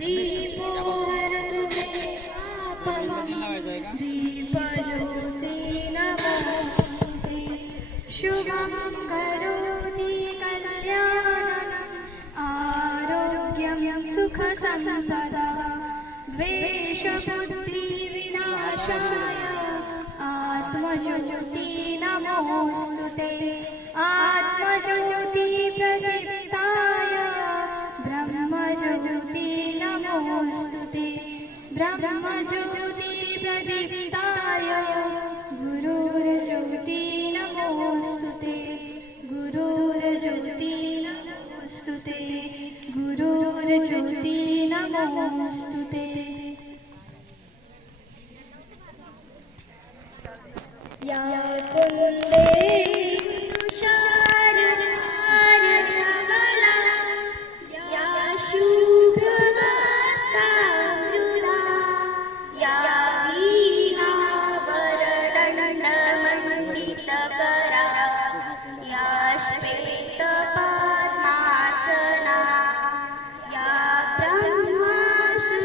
दीपो हरतु मे पापम् दीपज्योति नमोस्तुते शुभं करोति कल्याणम् आरोग्यं सुखसम्पदा द्वेषबुद्धिविनाशाय आत्मज्योति नमोस्तुते आत्मज्योति प्रदीप्ताय ब्रह्मज्योति नमोस्तुते ब्रह्मज्योति प्रदीप्ताय गुरुर्ज्योति नमोस्तुते गुरुर्ज्योति नमोस्तुते गुरुर्ज्योति नमोस्तुते या कुंडे तुषारहारधवला या शुभ्रवस्त्रामृता या वीणावरदण्डमण्डितकरा या श्वेतपद्मासना या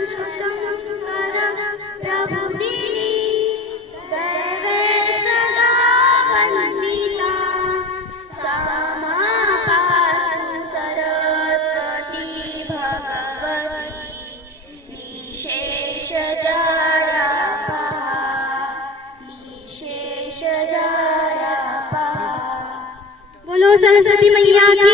ब्रह्माशंकर प्रबुदिनी दैवे सदा वन्दिता सा मा पातु सरस्वती भगवती निशेषजाड्यापहा बोलो सरस्वती मैया की।